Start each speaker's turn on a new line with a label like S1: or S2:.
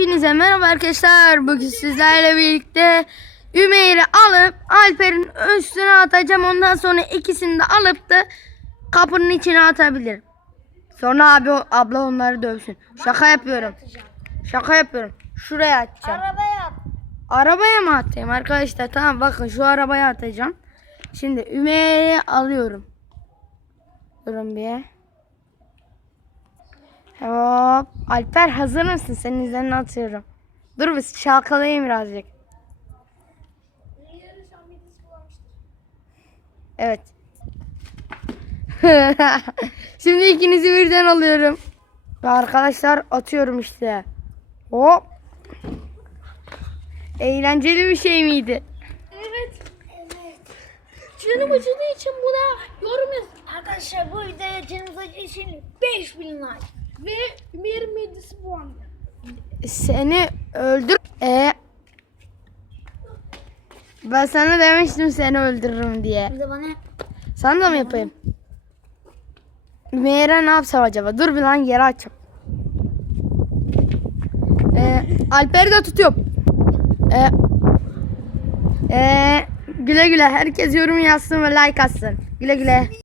S1: Hepinize merhaba arkadaşlar. Bugün sizlerle birlikte Ümeyr'i alıp Alper'in üstüne atacağım. Ondan sonra ikisini de alıp da kapının içine atabilirim. Sonra abi abla onları dövsün. Şaka yapıyorum. Şaka yapıyorum. Şuraya atacağım.
S2: Arabaya at.
S1: Arabaya mı atayım arkadaşlar? Tamam bakın şu arabaya atacağım. Şimdi Ümeyr'i alıyorum. Durun bir. Hop. Alper hazır mısın? Senin üzerine atıyorum. Dur bir çalkalayayım birazcık. Evet. Şimdi ikinizi birden alıyorum. Ve arkadaşlar atıyorum işte. Hop. Eğlenceli bir şey miydi?
S2: Evet. Evet. Canım acıdığı için buna yorum yaz. Arkadaşlar bu videoya canımız acıdığı için 5000 like. Ve bir medisi puan.
S1: Seni öldür. E ben sana demiştim seni öldürürüm diye.
S2: Bir de bana
S1: Sana da mı yapayım? Meğer ne yapsam acaba? Dur bir lan yere açayım. Ee, Alper'i de tutuyorum. Ee, ee, güle güle. Herkes yorum yazsın ve like atsın. Güle güle.